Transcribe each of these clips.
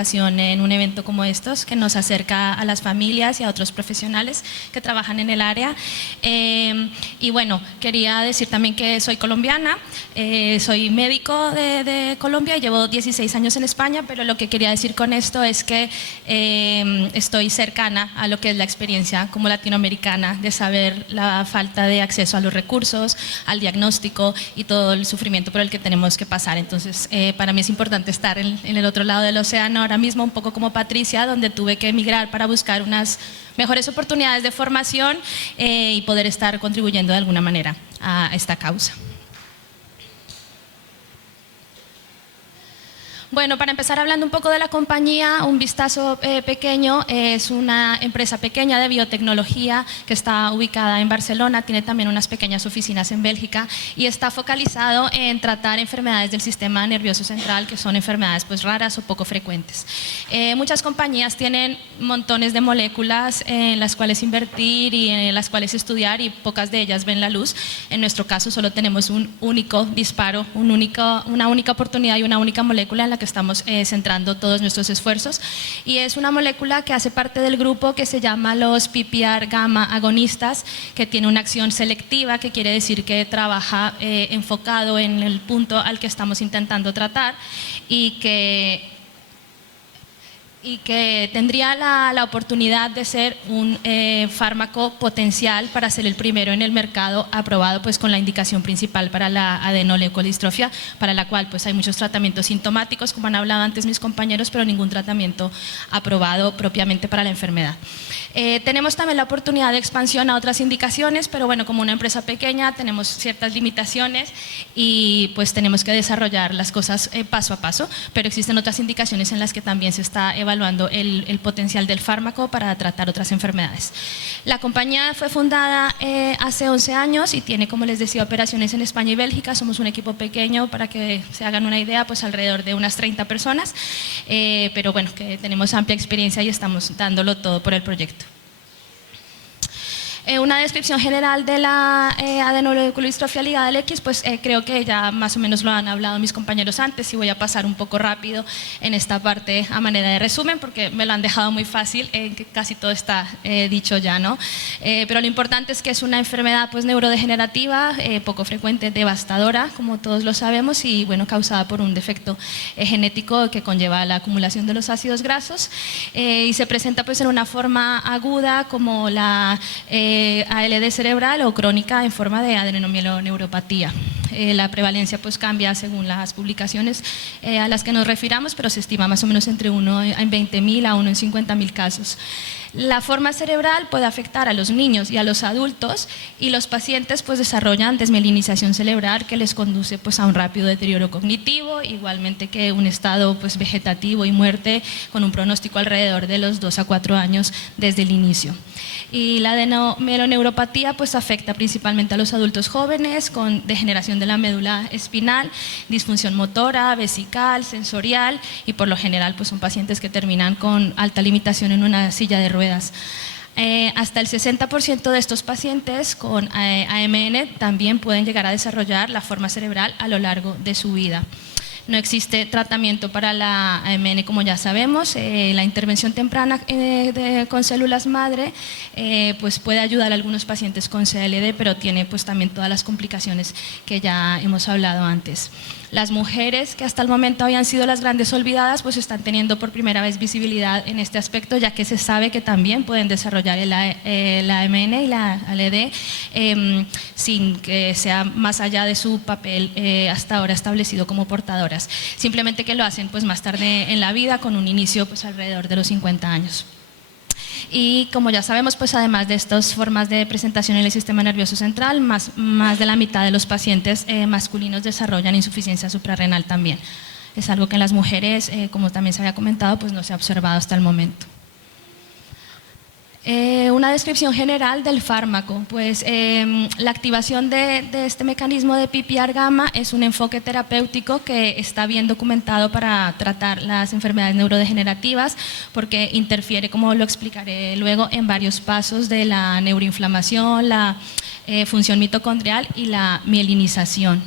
participación en un evento como estos, que nos acerca a las familias y a otros profesionales que trabajan en el área. Y bueno, quería decir también que soy colombiana, soy médico de Colombia y llevo 16 años en España, pero lo que quería decir con esto es que estoy cercana a lo que es la experiencia como latinoamericana de saber la falta de acceso a los recursos, al diagnóstico y todo el sufrimiento por el que tenemos que pasar. Entonces, para mí es importante estar en el otro lado del océano ahora mismo, un poco como Patricia, donde tuve que emigrar para buscar unas mejores oportunidades de formación y poder estar contribuyendo de alguna manera a esta causa. Bueno, para empezar hablando un poco de la compañía, un vistazo pequeño, es una empresa pequeña de biotecnología que está ubicada en Barcelona, tiene también unas pequeñas oficinas en Bélgica y está focalizado en tratar enfermedades del sistema nervioso central, que son enfermedades pues raras o poco frecuentes. Muchas compañías tienen montones de moléculas en las cuales invertir y en las cuales estudiar y pocas de ellas ven la luz. En nuestro caso solo tenemos un único disparo, una única oportunidad y una única molécula en la que estamos centrando todos nuestros esfuerzos, y es una molécula que hace parte del grupo que se llama los PPAR gamma agonistas, que tiene una acción selectiva, que quiere decir que trabaja enfocado en el punto al que estamos intentando tratar y que tendría la oportunidad de ser un fármaco potencial para ser el primero en el mercado aprobado pues con la indicación principal para la adenoleucodistrofia, para la cual pues hay muchos tratamientos sintomáticos, como han hablado antes mis compañeros, pero ningún tratamiento aprobado propiamente para la enfermedad. Tenemos también la oportunidad de expansión a otras indicaciones, pero bueno, como una empresa pequeña tenemos ciertas limitaciones y pues tenemos que desarrollar las cosas paso a paso, pero existen otras indicaciones en las que también se está evaluando el potencial del fármaco para tratar otras enfermedades. La compañía fue fundada hace 11 años y tiene, como les decía, operaciones en España y Bélgica. Somos un equipo pequeño, para que se hagan una idea, pues alrededor de unas 30 personas, pero bueno, que tenemos amplia experiencia y estamos dándolo todo por el proyecto. Una descripción general de la adenoleucodistrofia ligada al X, pues creo que ya más o menos lo han hablado mis compañeros antes y voy a pasar un poco rápido en esta parte a manera de resumen porque me lo han dejado muy fácil, que casi todo está dicho ya, ¿no? Pero lo importante es que es una enfermedad pues neurodegenerativa, poco frecuente, devastadora, como todos lo sabemos, y bueno, causada por un defecto genético que conlleva la acumulación de los ácidos grasos, y se presenta pues en una forma aguda como la ALD cerebral o crónica en forma de adenomieloneuro-neuropatía. La prevalencia pues cambia según las publicaciones a las que nos refiramos, pero se estima más o menos entre 1 en 20.000 a 1 en 50.000 casos. La forma cerebral puede afectar a los niños y a los adultos, y los pacientes pues desarrollan desmielinización cerebral que les conduce pues a un rápido deterioro cognitivo, igualmente que un estado pues vegetativo y muerte, con un pronóstico alrededor de los 2 a 4 años desde el inicio. Y la adenomieloneuro-neuropatía pues afecta principalmente a los adultos jóvenes con degeneración de la médula espinal, disfunción motora, vesical, sensorial, y por lo general pues son pacientes que terminan con alta limitación en una silla de ruedas. Hasta el 60% de estos pacientes con AMN también pueden llegar a desarrollar la forma cerebral a lo largo de su vida. No existe tratamiento para la AMN, como ya sabemos. La intervención temprana con células madre pues puede ayudar a algunos pacientes con CLD, pero tiene pues también todas las complicaciones que ya hemos hablado antes. Las mujeres, que hasta el momento habían sido las grandes olvidadas, pues están teniendo por primera vez visibilidad en este aspecto, ya que se sabe que también pueden desarrollar la AMN y la ALD sin que sea más allá de su papel hasta ahora establecido como portadoras. Simplemente que lo hacen pues más tarde en la vida, con un inicio pues alrededor de los 50 años. Y como ya sabemos, pues además de estas formas de presentación en el sistema nervioso central, más de la mitad de los pacientes masculinos desarrollan insuficiencia suprarrenal también. Es algo que en las mujeres, como también se había comentado, pues no se ha observado hasta el momento. Una descripción general del fármaco, pues la activación de este mecanismo de PPAR gamma es un enfoque terapéutico que está bien documentado para tratar las enfermedades neurodegenerativas, porque interfiere, como lo explicaré luego, en varios pasos de la neuroinflamación, la función mitocondrial y la mielinización.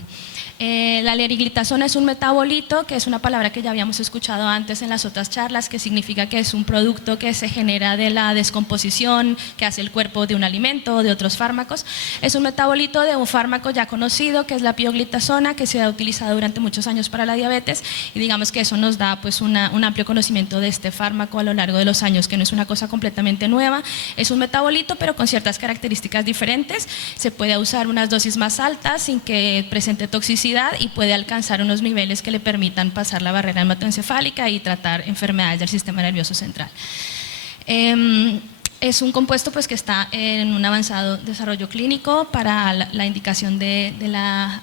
La leriglitazona es un metabolito, que es una palabra que ya habíamos escuchado antes en las otras charlas, que significa que es un producto que se genera de la descomposición que hace el cuerpo de un alimento o de otros fármacos. Es un metabolito de un fármaco ya conocido, que es la pioglitazona, que se ha utilizado durante muchos años para la diabetes, y digamos que eso nos da pues un amplio conocimiento de este fármaco a lo largo de los años, que no es una cosa completamente nueva. Es un metabolito, pero con ciertas características diferentes. Se puede usar unas dosis más altas sin que presente toxicidad y puede alcanzar unos niveles que le permitan pasar la barrera hematoencefálica y tratar enfermedades del sistema nervioso central. Es un compuesto pues, que está en un avanzado desarrollo clínico para la indicación de la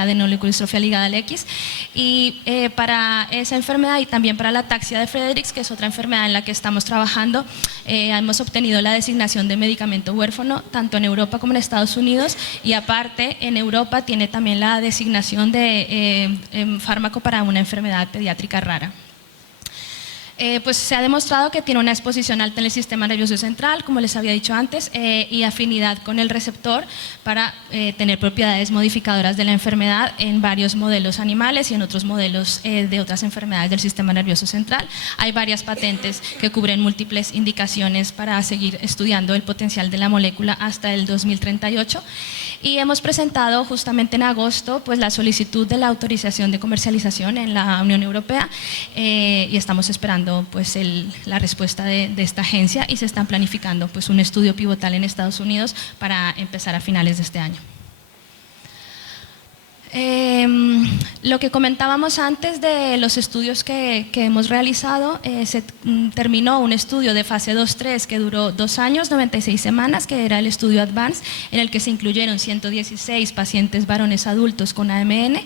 adenolecolistrofia ligada al X, y para esa enfermedad y también para la ataxia de Friedreichs, que es otra enfermedad en la que estamos trabajando, hemos obtenido la designación de medicamento huérfano tanto en Europa como en Estados Unidos, y aparte en Europa tiene también la designación de fármaco para una enfermedad pediátrica rara. Pues se ha demostrado que tiene una exposición alta en el sistema nervioso central, como les había dicho antes, y afinidad con el receptor para tener propiedades modificadoras de la enfermedad en varios modelos animales y en otros modelos de otras enfermedades del sistema nervioso central. Hay varias patentes que cubren múltiples indicaciones para seguir estudiando el potencial de la molécula hasta el 2038, y hemos presentado justamente en agosto pues, la solicitud de la autorización de comercialización en la Unión Europea, y estamos esperando pues la respuesta de esta agencia, y se están planificando pues un estudio pivotal en Estados Unidos para empezar a finales de este año. Lo que comentábamos antes de los estudios que hemos realizado, se terminó un estudio de fase 2-3 que duró 2 años, 96 semanas, que era el estudio Advance, en el que se incluyeron 116 pacientes varones adultos con AMN,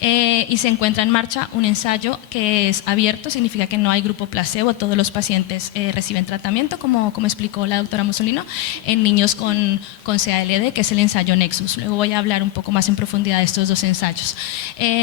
y se encuentra en marcha un ensayo que es abierto, significa que no hay grupo placebo, todos los pacientes reciben tratamiento, como explicó la doctora Mussolino, en niños con CALD, que es el ensayo Nexus. Luego voy a hablar un poco más en profundidad de estos dos ensayos.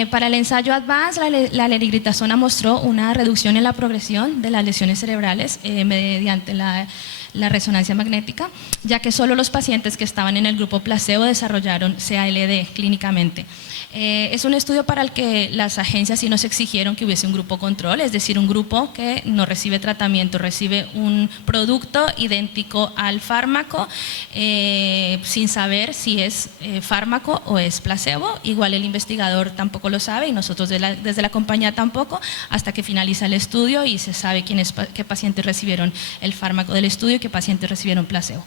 Para el ensayo Advance, la leriglitazona mostró una reducción en la progresión de las lesiones cerebrales mediante la resonancia magnética, ya que solo los pacientes que estaban en el grupo placebo desarrollaron CALD clínicamente. Es un estudio para el que las agencias sí nos exigieron que hubiese un grupo control, es decir, un grupo que no recibe tratamiento, recibe un producto idéntico al fármaco, sin saber si es fármaco o es placebo. Igual el investigador tampoco lo sabe, y nosotros desde la compañía tampoco, hasta que finaliza el estudio y se sabe qué pacientes recibieron el fármaco del estudio y qué pacientes recibieron placebo.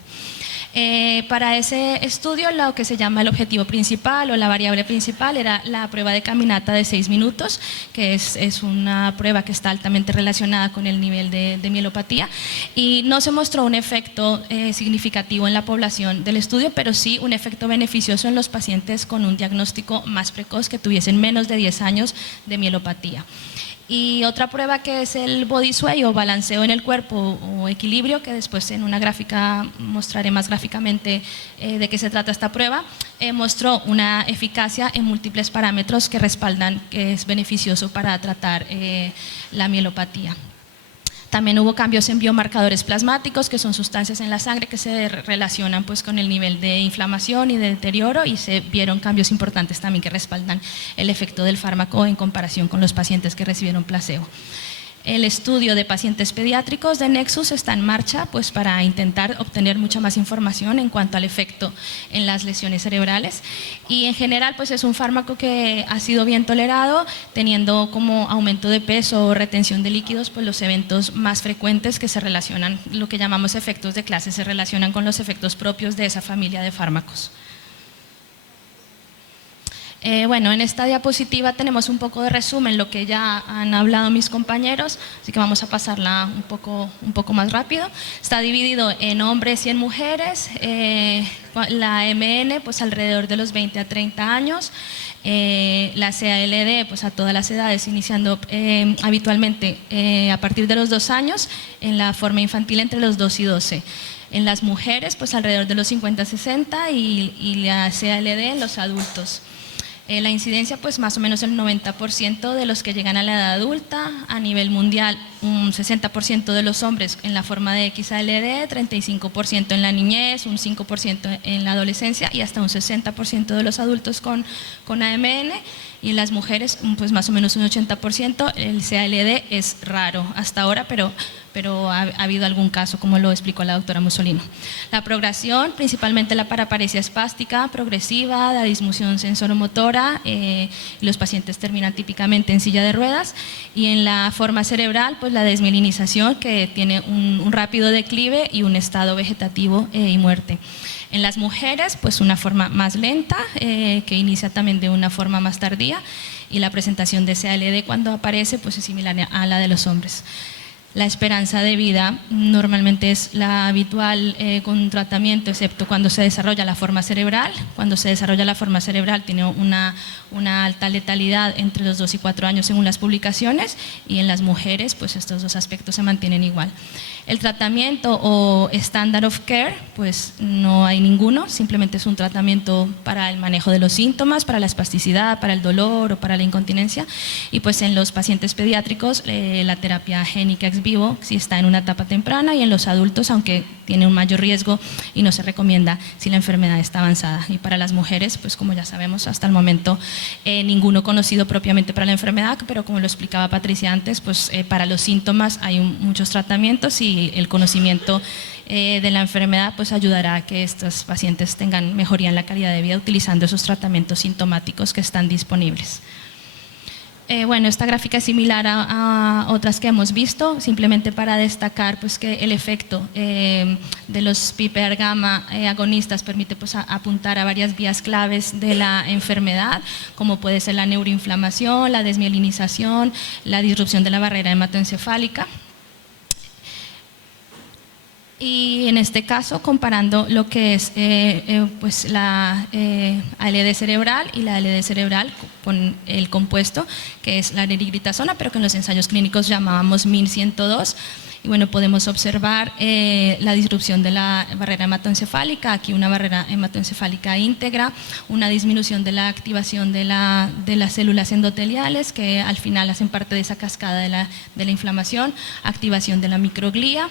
Para ese estudio, lo que se llama el objetivo principal o la variable principal era la prueba de caminata de 6 minutos, que es una prueba que está altamente relacionada con el nivel de mielopatía, y no se mostró un efecto significativo en la población del estudio, pero sí un efecto beneficioso en los pacientes con un diagnóstico más precoz, que tuviesen menos de 10 años de mielopatía. Y otra prueba, que es el body sway o balanceo en el cuerpo o equilibrio, que después en una gráfica mostraré más gráficamente de qué se trata esta prueba, mostró una eficacia en múltiples parámetros que respaldan que es beneficioso para tratar la mielopatía. También hubo cambios en biomarcadores plasmáticos, que son sustancias en la sangre que se relacionan pues, con el nivel de inflamación y de deterioro, y se vieron cambios importantes también que respaldan el efecto del fármaco en comparación con los pacientes que recibieron placebo. El estudio de pacientes pediátricos de Nexus está en marcha pues, para intentar obtener mucha más información en cuanto al efecto en las lesiones cerebrales, y en general pues, es un fármaco que ha sido bien tolerado, teniendo como aumento de peso o retención de líquidos pues, los eventos más frecuentes que se relacionan, lo que llamamos efectos de clase, se relacionan con los efectos propios de esa familia de fármacos. Bueno, en esta diapositiva tenemos un poco de resumen, lo que ya han hablado mis compañeros, así que vamos a pasarla un poco más rápido. Está dividido en hombres y en mujeres, la MN pues alrededor de los 20 a 30 años, la CALD pues a todas las edades, iniciando habitualmente a partir de los 2 años, en la forma infantil entre los 2 y 12. En las mujeres pues alrededor de los 50 a 60 y la CALD en los adultos. La incidencia, pues más o menos el 90% de los que llegan a la edad adulta, a nivel mundial un 60% de los hombres en la forma de XALD, 35% en la niñez, un 5% en la adolescencia y hasta un 60% de los adultos con AMN, y en las mujeres pues más o menos un 80%. El CALD es raro hasta ahora, pero ha habido algún caso, como lo explicó la doctora Mussolino. La progresión, principalmente la paraparesia espástica progresiva, la disfunción sensoromotora, los pacientes terminan típicamente en silla de ruedas, y en la forma cerebral, pues la desmielinización, que tiene un rápido declive y un estado vegetativo y muerte. En las mujeres, pues una forma más lenta, que inicia también de una forma más tardía, y la presentación de CALD cuando aparece pues es similar a la de los hombres. La esperanza de vida normalmente es la habitual con tratamiento, excepto cuando se desarrolla la forma cerebral. Cuando se desarrolla la forma cerebral tiene una alta letalidad entre los 2 y 4 años según las publicaciones, y en las mujeres pues estos dos aspectos se mantienen igual. El tratamiento o standard of care, pues no hay ninguno, simplemente es un tratamiento para el manejo de los síntomas, para la espasticidad, para el dolor o para la incontinencia, y pues en los pacientes pediátricos la terapia génica ex vivo si está en una etapa temprana, y en los adultos, aunque tiene un mayor riesgo y no se recomienda si la enfermedad está avanzada. Y para las mujeres, pues como ya sabemos, hasta el momento ninguno conocido propiamente para la enfermedad, pero como lo explicaba Patricia antes, pues para los síntomas hay muchos tratamientos, y el conocimiento de la enfermedad pues ayudará a que estos pacientes tengan mejoría en la calidad de vida utilizando esos tratamientos sintomáticos que están disponibles. Bueno, esta gráfica es similar a otras que hemos visto, simplemente para destacar pues, que el efecto de los PPAR gamma agonistas permite pues, apuntar a varias vías claves de la enfermedad, como puede ser la neuroinflamación, la desmielinización, la disrupción de la barrera hematoencefálica. Y en este caso, comparando lo que es pues la ALD cerebral y la ALD cerebral con el compuesto, que es la erigriptasona, pero que en los ensayos clínicos llamábamos MIN102. Y bueno, podemos observar la disrupción de la barrera hematoencefálica, aquí una barrera hematoencefálica íntegra, una disminución de la activación de las células endoteliales, que al final hacen parte de esa cascada de la inflamación, activación de la microglía.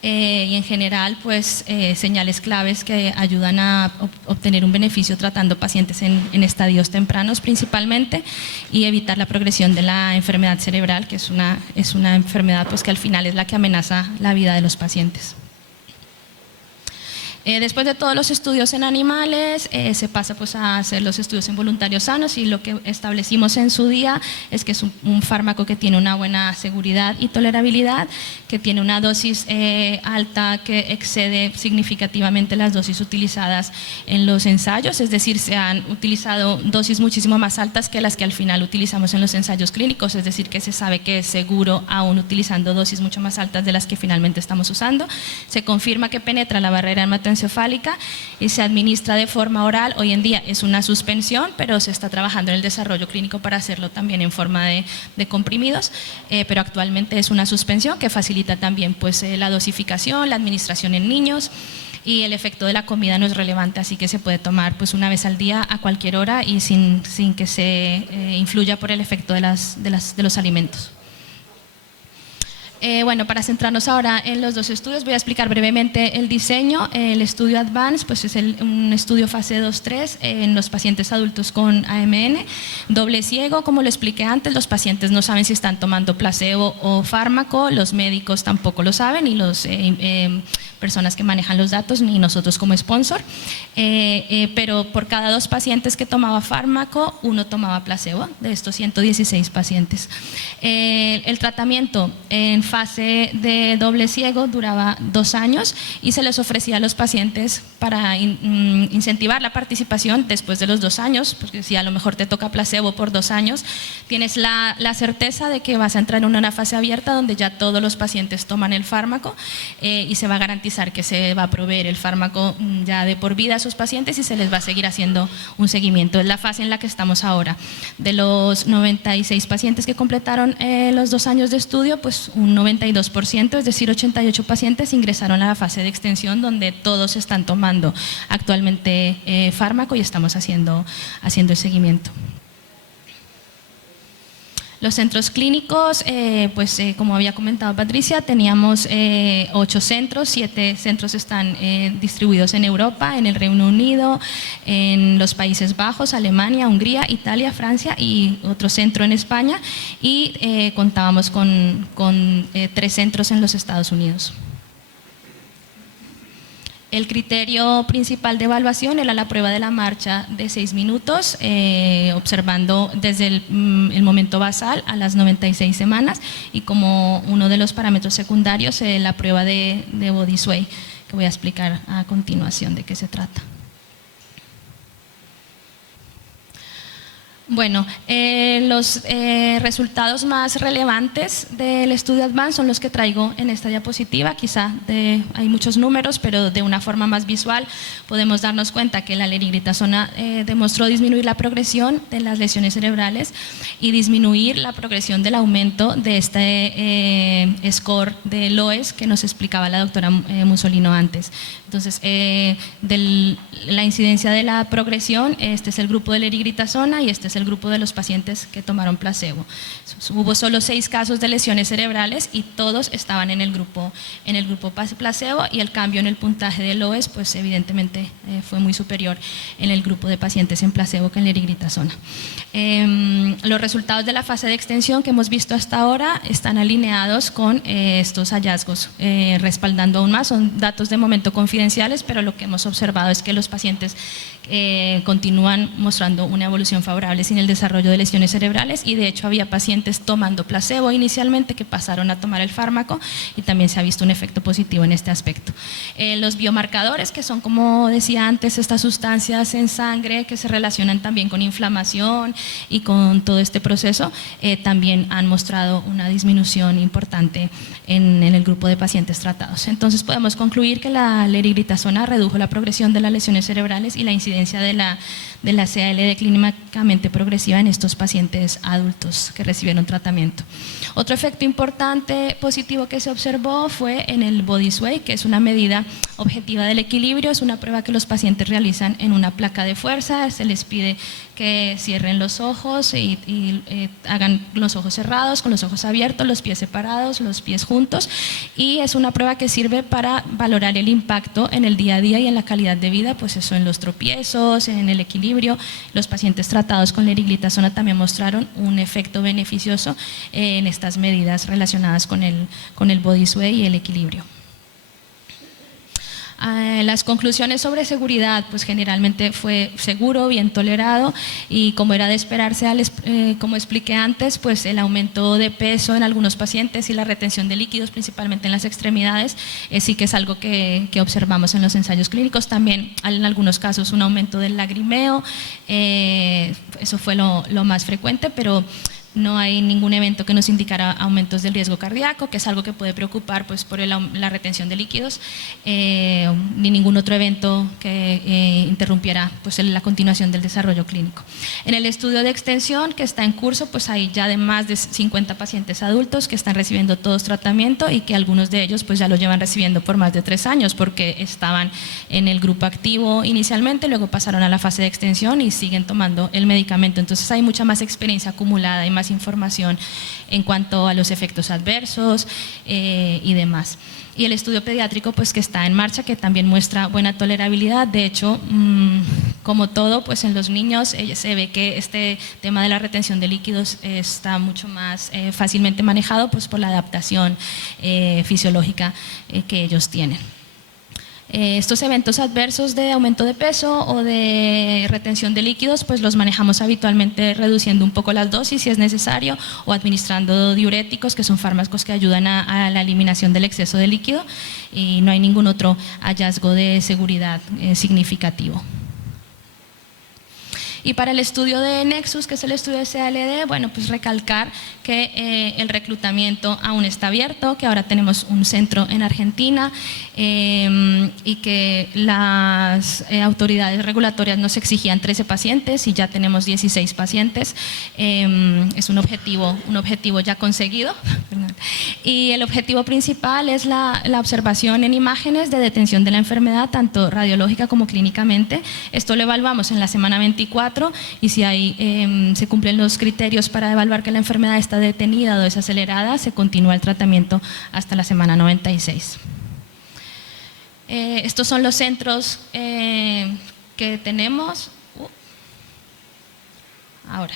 Y en general pues señales claves que ayudan a obtener un beneficio tratando pacientes en estadios tempranos principalmente, y evitar la progresión de la enfermedad cerebral, que es una enfermedad pues que al final es la que amenaza la vida de los pacientes. Después de todos los estudios en animales, se pasa pues, a hacer los estudios en voluntarios sanos, y lo que establecimos en su día es que es un fármaco que tiene una buena seguridad y tolerabilidad, que tiene una dosis alta que excede significativamente las dosis utilizadas en los ensayos, es decir, se han utilizado dosis muchísimo más altas que las que al final utilizamos en los ensayos clínicos, es decir, que se sabe que es seguro aún utilizando dosis mucho más altas de las que finalmente estamos usando. Se confirma que penetra la barrera hematoencefálica y se administra de forma oral. Hoy en día es una suspensión, pero se está trabajando en el desarrollo clínico para hacerlo también en forma de comprimidos, pero actualmente es una suspensión que facilita también pues, la dosificación, la administración en niños, y el efecto de la comida no es relevante, así que se puede tomar pues, una vez al día a cualquier hora y sin que se influya por el efecto de los alimentos. Bueno, para centrarnos ahora en los dos estudios, voy a explicar brevemente el diseño. El estudio Advance pues es un estudio fase 2-3 en los pacientes adultos con AMN, doble ciego, como lo expliqué antes. Los pacientes no saben si están tomando placebo o fármaco, los médicos tampoco lo saben, y los personas que manejan los datos, ni nosotros como sponsor, pero por cada 2 pacientes que tomaba fármaco, 1 tomaba placebo, de estos 116 pacientes. El tratamiento en fase de doble ciego duraba 2 años, y se les ofrecía a los pacientes para incentivar la participación después de los 2 años, porque si a lo mejor te toca placebo por 2 años, tienes la certeza de que vas a entrar en una fase abierta donde ya todos los pacientes toman el fármaco, y se va a garantizar que se va a proveer el fármaco ya de por vida a esos pacientes, y se les va a seguir haciendo un seguimiento. Es la fase en la que estamos ahora. De los 96 pacientes que completaron los 2 años de estudio, pues un 92%, es decir, 88 pacientes ingresaron a la fase de extensión, donde todos están tomando actualmente fármaco y estamos haciendo el seguimiento. Los centros clínicos, como había comentado Patricia, teníamos 8 centros, 7 centros están distribuidos en Europa, en el Reino Unido, en los Países Bajos, Alemania, Hungría, Italia, Francia y otro centro en España, y contábamos con 3 centros en los Estados Unidos. El criterio principal de evaluación era la prueba de la marcha de 6 minutos, observando desde el momento basal a las 96 semanas, y como uno de los parámetros secundarios la prueba de body sway, que voy a explicar a continuación de qué se trata. Bueno, los resultados más relevantes del estudio Advance son los que traigo en esta diapositiva. Quizá hay muchos números, pero de una forma más visual podemos darnos cuenta que la leriglitazona demostró disminuir la progresión de las lesiones cerebrales y disminuir la progresión del aumento de este score de Loess que nos explicaba la doctora Musolino antes. Entonces, la incidencia de la progresión, este es el grupo de leriglitazona y este es el grupo de los pacientes que tomaron placebo. Hubo solo 6 casos de lesiones cerebrales y todos estaban en el grupo placebo, y el cambio en el puntaje de Loess pues evidentemente fue muy superior en el grupo de pacientes en placebo que en leriglitazona. Los resultados de la fase de extensión que hemos visto hasta ahora están alineados con estos hallazgos, respaldando aún más. Son datos de momento confidenciales, pero lo que hemos observado es que los pacientes continúan mostrando una evolución favorable sin el desarrollo de lesiones cerebrales, y de hecho había pacientes tomando placebo inicialmente que pasaron a tomar el fármaco y también se ha visto un efecto positivo en este aspecto. Los biomarcadores, que son, como decía antes, estas sustancias en sangre que se relacionan también con inflamación y con todo este proceso, también han mostrado una disminución importante en el grupo de pacientes tratados. Entonces podemos concluir que la leriglitazona redujo la progresión de las lesiones cerebrales y la incidencia de la CALD clínicamente progresiva en estos pacientes adultos que recibieron tratamiento. Otro efecto importante positivo que se observó fue en el body sway, que es una medida objetiva del equilibrio. Es una prueba que los pacientes realizan en una placa de fuerza. Se les pide que cierren los ojos y hagan los ojos cerrados, con los ojos abiertos, los pies separados, los pies juntos, y es una prueba que sirve para valorar el impacto en el día a día y en la calidad de vida, pues eso, en los tropiezos, en el equilibrio. Los pacientes tratados con leriglitazona también mostraron un efecto beneficioso en estas medidas relacionadas con el body sway y el equilibrio. Las conclusiones sobre seguridad, pues generalmente fue seguro, bien tolerado, y como era de esperarse, como expliqué antes, pues el aumento de peso en algunos pacientes y la retención de líquidos, principalmente en las extremidades, sí que es algo que observamos en los ensayos clínicos. También en algunos casos un aumento del lagrimeo, eso fue lo más frecuente, pero no hay ningún evento que nos indicara aumentos del riesgo cardíaco, que es algo que puede preocupar pues, por la retención de líquidos, ni ningún otro evento que interrumpiera pues, la continuación del desarrollo clínico. En el estudio de extensión que está en curso, pues hay ya de más de 50 pacientes adultos que están recibiendo todos tratamiento, y que algunos de ellos pues, ya lo llevan recibiendo por más de 3 años, porque estaban en el grupo activo inicialmente, luego pasaron a la fase de extensión y siguen tomando el medicamento. Entonces hay mucha más experiencia acumulada y más información en cuanto a los efectos adversos y demás. Y el estudio pediátrico pues que está en marcha, que también muestra buena tolerabilidad. De hecho, como todo, pues en los niños se ve que este tema de la retención de líquidos está mucho más fácilmente manejado pues por la adaptación fisiológica que ellos tienen. Estos eventos adversos de aumento de peso o de retención de líquidos pues los manejamos habitualmente reduciendo un poco las dosis si es necesario, o administrando diuréticos, que son fármacos que ayudan a la eliminación del exceso de líquido, y no hay ningún otro hallazgo de seguridad significativo. Y para el estudio de Nexus, que es el estudio de CALD, bueno, pues recalcar que el reclutamiento aún está abierto, que ahora tenemos un centro en Argentina y que las autoridades regulatorias nos exigían 13 pacientes y ya tenemos 16 pacientes. Es un objetivo ya conseguido. Y el objetivo principal es la observación en imágenes de detención de la enfermedad, tanto radiológica como clínicamente. Esto lo evaluamos en la semana 24 4 y si se cumplen los criterios para evaluar que la enfermedad está detenida o desacelerada, se continúa el tratamiento hasta la semana 96. Estos son los centros que tenemos. Ahora.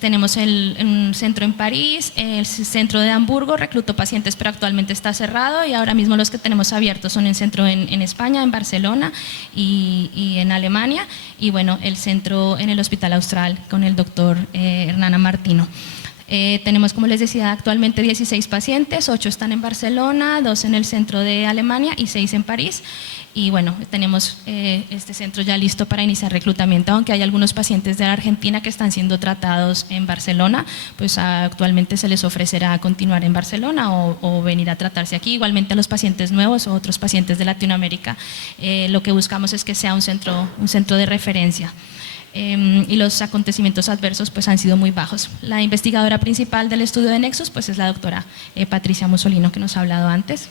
Tenemos un centro en París, el centro de Hamburgo reclutó pacientes pero actualmente está cerrado, y ahora mismo los que tenemos abiertos son el centro en España, en Barcelona y en Alemania, y bueno, el centro en el Hospital Austral con el doctor Hernán Martino. Tenemos, como les decía, actualmente 16 pacientes, 8 están en Barcelona, 2 en el centro de Alemania y 6 en París. Y bueno, tenemos este centro ya listo para iniciar reclutamiento, aunque hay algunos pacientes de la Argentina que están siendo tratados en Barcelona, pues actualmente se les ofrecerá continuar en Barcelona o venir a tratarse aquí. Igualmente a los pacientes nuevos o otros pacientes de Latinoamérica, lo que buscamos es que sea un centro de referencia. Y los acontecimientos adversos pues han sido muy bajos. La investigadora principal del estudio de Nexus pues es la doctora Patricia Mussolino, que nos ha hablado antes.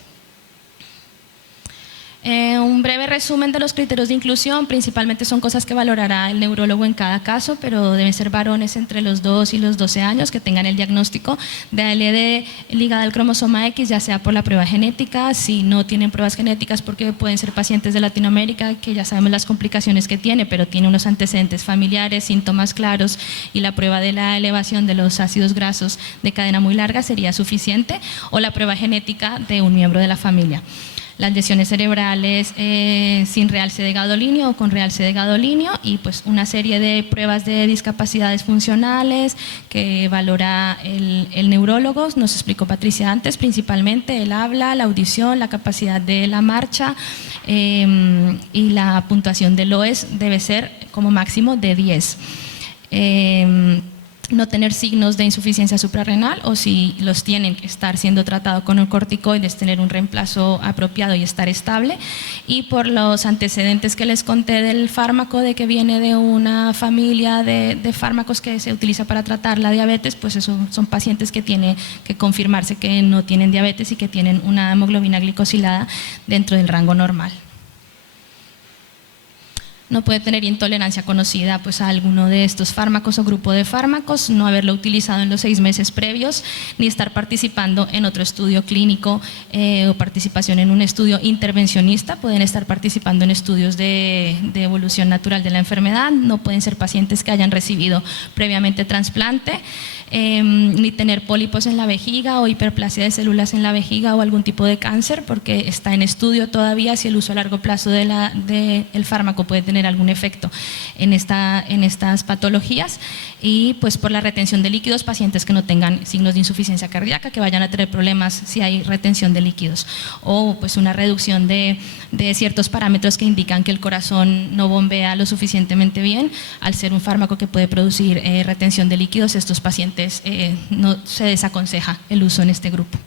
Un breve resumen de los criterios de inclusión: principalmente son cosas que valorará el neurólogo en cada caso, pero deben ser varones entre los 2 y los 12 años que tengan el diagnóstico de ALD ligada al cromosoma X, ya sea por la prueba genética, si no tienen pruebas genéticas porque pueden ser pacientes de Latinoamérica, que ya sabemos las complicaciones que tiene, pero tiene unos antecedentes familiares, síntomas claros y la prueba de la elevación de los ácidos grasos de cadena muy larga sería suficiente, o la prueba genética de un miembro de la familia. Las lesiones cerebrales sin realce de gadolinio o con realce de gadolinio, y pues una serie de pruebas de discapacidades funcionales que valora el neurólogo, nos explicó Patricia antes, principalmente el habla, la audición, la capacidad de la marcha, y la puntuación del OES debe ser como máximo de 10. No tener signos de insuficiencia suprarrenal, o si los tienen, estar siendo tratado con el corticoides, tener un reemplazo apropiado y estar estable. Y por los antecedentes que les conté del fármaco, de que viene de una familia de fármacos que se utiliza para tratar la diabetes, pues eso son pacientes que tiene que confirmarse que no tienen diabetes y que tienen una hemoglobina glicosilada dentro del rango normal. No puede tener intolerancia conocida pues a alguno de estos fármacos o grupo de fármacos, no haberlo utilizado en los 6 meses previos, ni estar participando en otro estudio clínico o participación en un estudio intervencionista. Pueden estar participando en estudios de evolución natural de la enfermedad. No pueden ser pacientes que hayan recibido previamente trasplante, ni tener pólipos en la vejiga o hiperplasia de células en la vejiga o algún tipo de cáncer, porque está en estudio todavía si el uso a largo plazo del fármaco puede tener algún efecto en estas patologías. Y pues por la retención de líquidos, pacientes que no tengan signos de insuficiencia cardíaca, que vayan a tener problemas si hay retención de líquidos, o pues una reducción de ciertos parámetros que indican que el corazón no bombea lo suficientemente bien. Al ser un fármaco que puede producir retención de líquidos, estos pacientes no se desaconseja el uso en este grupo.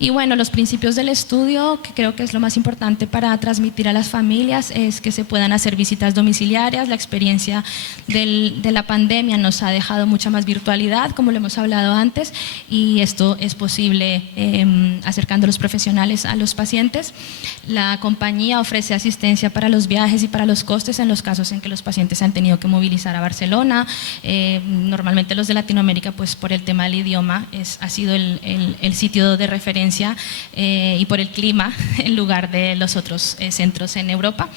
Y bueno, los principios del estudio, que creo que es lo más importante para transmitir a las familias, es que se puedan hacer visitas domiciliarias. La experiencia de la pandemia nos ha dejado mucha más virtualidad, como lo hemos hablado antes, y esto es posible acercando a los profesionales a los pacientes. La compañía ofrece asistencia para los viajes y para los costes en los casos en que los pacientes se han tenido que movilizar a Barcelona. Normalmente los de Latinoamérica, pues por el tema del idioma, ha sido el sitio de referencia y por el clima en lugar de los otros centros en Europa.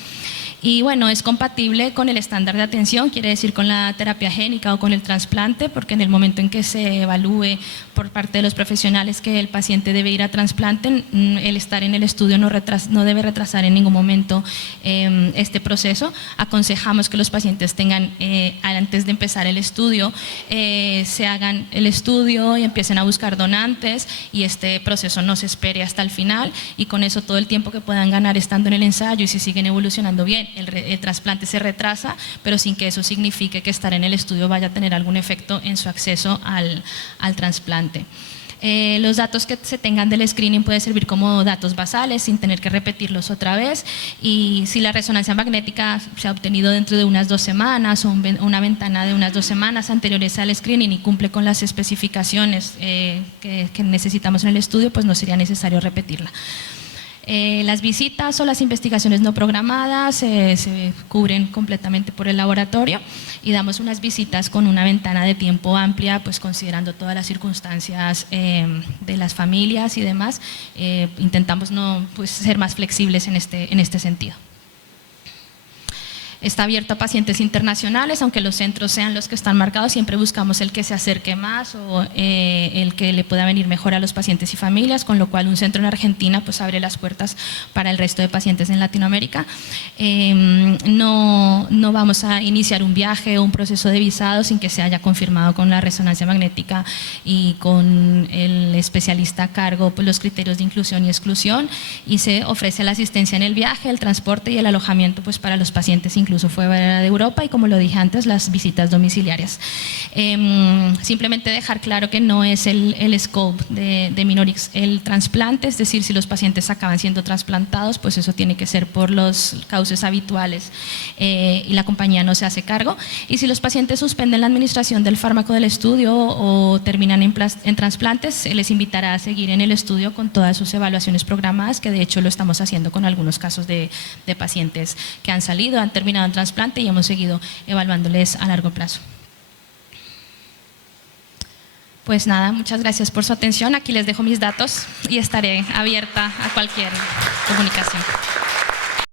Y bueno, es compatible con el estándar de atención, quiere decir con la terapia génica o con el trasplante, porque en el momento en que se evalúe por parte de los profesionales que el paciente debe ir a trasplante, el estar en el estudio no debe retrasar en ningún momento este proceso. Aconsejamos que los pacientes tengan, antes de empezar el estudio, se hagan el estudio y empiecen a buscar donantes, y este proceso no se espere hasta el final, y con eso todo el tiempo que puedan ganar estando en el ensayo, y si siguen evolucionando bien, el trasplante se retrasa, pero sin que eso signifique que estar en el estudio vaya a tener algún efecto en su acceso al trasplante. Los datos que se tengan del screening pueden servir como datos basales sin tener que repetirlos otra vez, y si la resonancia magnética se ha obtenido dentro de unas 2 semanas o una ventana de unas 2 semanas anteriores al screening y cumple con las especificaciones que necesitamos en el estudio, pues no sería necesario repetirla. Las visitas o las investigaciones no programadas se cubren completamente por el laboratorio y damos unas visitas con una ventana de tiempo amplia, pues considerando todas las circunstancias de las familias y demás. Intentamos ser más flexibles en este sentido. Está abierto a pacientes internacionales, aunque los centros sean los que están marcados, siempre buscamos el que se acerque más o el que le pueda venir mejor a los pacientes y familias, con lo cual un centro en Argentina pues abre las puertas para el resto de pacientes en Latinoamérica. No vamos a iniciar un viaje o un proceso de visado sin que se haya confirmado con la resonancia magnética y con el especialista a cargo pues, los criterios de inclusión y exclusión, y se ofrece la asistencia en el viaje, el transporte y el alojamiento pues, para los pacientes incluso fuera de Europa y, como lo dije antes, las visitas domiciliarias. Simplemente dejar claro que no es el scope de Minorix el trasplante, es decir, si los pacientes acaban siendo trasplantados, pues eso tiene que ser por los cauces habituales y la compañía no se hace cargo. Y si los pacientes suspenden la administración del fármaco del estudio o terminan en trasplantes, se les invitará a seguir en el estudio con todas sus evaluaciones programadas, que de hecho lo estamos haciendo con algunos casos de pacientes que han salido, han terminado en trasplante y hemos seguido evaluándoles a largo plazo. Pues nada, muchas gracias por su atención. Aquí les dejo mis datos y estaré abierta a cualquier comunicación.